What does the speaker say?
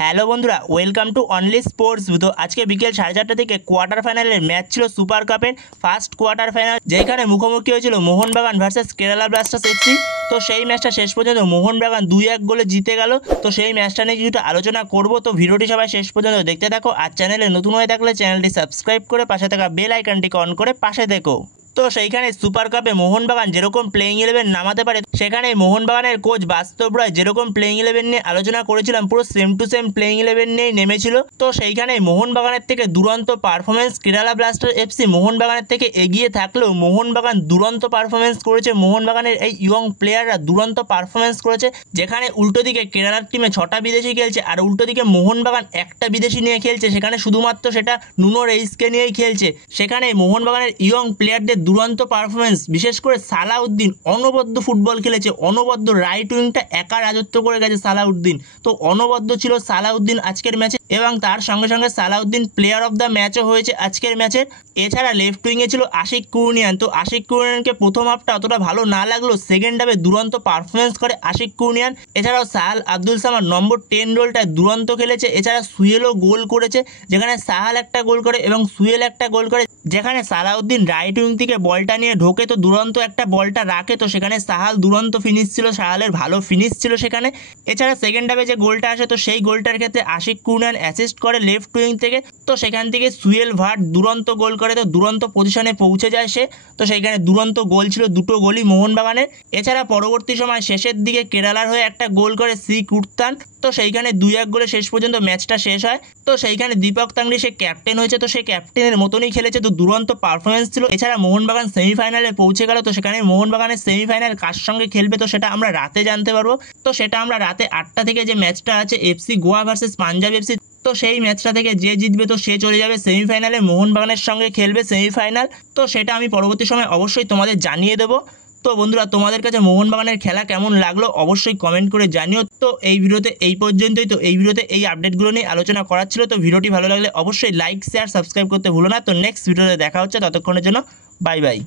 Hello বন্ধুরা, welcome to only sports. তো আজকে বিকেল 4:30 থেকে কোয়ার্টার ফাইনালের ম্যাচ ছিল সুপার কাপের ফার্স্ট কোয়ার্টার ফাইনাল, যেখানে মুখোমুখি হয়েছিল Mohun Bagan versus Kerala Blasters FC. তো সেই ম্যাচটা শেষ পর্যন্ত মোহনবাগান 2-1 গোলে জিতে গেল। তো সেই ম্যাচটা নিয়ে কিছুটা আলোচনা করব। তো ভিডিওটি সবাই শেষ পর্যন্ত দেখতে থাকো। আর চ্যানেলে নতুন হয়ে থাকলে চ্যানেলটি সাবস্ক্রাইব করে পাশে থাকা বেল আইকনটিকে অন করে পাশে দেখো। তো সেইখানে সুপার কাপে মোহনবাগান যেরকম প্লেইং 11 নামাতে পারে, সেখানে মোহনবাগানের কোচ বাস্তব রায় যেরকম প্লেইং 11 নিয়ে আলোচনা করেছিলাম, পুরো সেম টু সেম প্লেইং 11 নিয়েই নেমেছিল। তো সেইখানে মোহনবাগানের থেকে দুরন্ত পারফরমেন্স, কেরালা ব্লাস্টার এফসি মোহনবাগানের থেকে এগিয়ে থাকলেও মোহনবাগান দুরন্ত পারফরমেন্স করেছে। মোহনবাগানের এই ইয়ং প্লেয়াররা দুরন্ত পারফরমেন্স করেছে, যেখানে উল্টো দিকে কেরালার টিমে 6টা বিদেশি খেলছে আর উল্টো দিকে মোহনবাগান একটা বিদেশি নিয়ে খেলছে, সেখানে শুধুমাত্র সেটা নুনো রেইসকে নিয়েই খেলছে। সেখানে মোহনবাগানের ইয়ং প্লেয়ারদের দুরন্ত পারফরমেন্স, বিশেষ করে সালাউদ্দিন অনবদ্য ফুটবল খেলেছে, অনবদ্য রাইট উইংটা একা রাজত্ব করে গেছে সালাউদ্দিন। তো অনবদ্য ছিল সালাউদ্দিন আজকের ম্যাচে, এবং তার সঙ্গে সঙ্গে সালাউদ্দিন প্লেয়ার অফ দ্য ম্যাচও হয়েছে আজকের ম্যাচের। এছাড়া লেফট উইংয়ে ছিল আশিক কুরনিয়ান। তো আশিক কুরনিয়ানকে প্রথম হাফটা অতটা ভালো না লাগলো, সেকেন্ড হাফে দুরন্ত পারফরমেন্স করে আশিক কুরনিয়ান। এছাড়াও সাহাল আব্দুল সামাদ নম্বর 10 রোলটায় দুরন্ত খেলেছে। এছাড়া সুয়েলও গোল করেছে, যেখানে সাহাল একটা গোল করে এবং সুয়েল একটা গোল করে। যেখানে সালাউদ্দিন রাইট উইং থেকে বলটা নিয়ে ঢোকে, তো দুরন্ত একটা বলটা রাখে, তো সেখানে সাহাল দুরন্ত ফিনিশ ছিল, সাহালের ভালো ফিনিশ ছিল সেখানে। এছাড়া সেকেন্ড হাফে যে গোলটা আসে, তো সেই গোলটার ক্ষেত্রে আশিক কুরনিয়ান অ্যাসিস্ট করে লেফট উইং থেকে। তো সেখান থেকে সুয়েল ভাট দুরন্ত গোল করে, তো দুরন্ত পজিশনে পৌঁছে যায় সে। তো সেইখানে দুরন্ত গোল ছিল, দুটো গোলই মোহনবাগানের। এছাড়া পরবর্তী সময় শেষের দিকে কেরালার হয়ে একটা গোল করে সি কুর্তান। তো সেইখানে 2-1 গোলে শেষ পর্যন্ত ম্যাচটা শেষ হয়। তো সেইখানে দীপক তাংরি সে ক্যাপ্টেন হয়েছে, তো সেই ক্যাপ্টেনের মতনই খেলেছে, তো দুরন্ত পারফরমেন্স ছিল। এছাড়া মোহনবাগান সেমিফাইনালে পৌঁছে গেল। তো সেখানে মোহনবাগানের সেমিফাইনাল কার সঙ্গে খেলবে, তো সেটা আমরা রাতে জানতে পারবো। তো সেটা আমরা রাতে 8টা থেকে যে ম্যাচটা আছে FC Goa versus Punjab FC, তো সেই ম্যাচটা থেকে যে জিতবে তো সে চলে যাবে সেমিফাইনালে, মোহনবাগানের সঙ্গে খেলবে সেমিফাইনাল। তো সেটা আমি পরবর্তী সময় অবশ্যই তোমাদের জানিয়ে দেবো। তো বন্ধুরা, তোমাদের কাছে মোহনবাগানের খেলা কেমন লাগলো অবশ্যই কমেন্ট করে জানিও। তো এই ভিডিওতে এই পর্যন্তই। তো এই ভিডিওতে এই আপডেটগুলো নিয়ে আলোচনা করার ছিল। তো ভিডিওটি ভালো লাগলে অবশ্যই লাইক, শেয়ার, সাবস্ক্রাইব করতে ভুলো না। তো নেক্সট ভিডিওতে দেখা হচ্ছে, ততক্ষণের জন্য বাই বাই।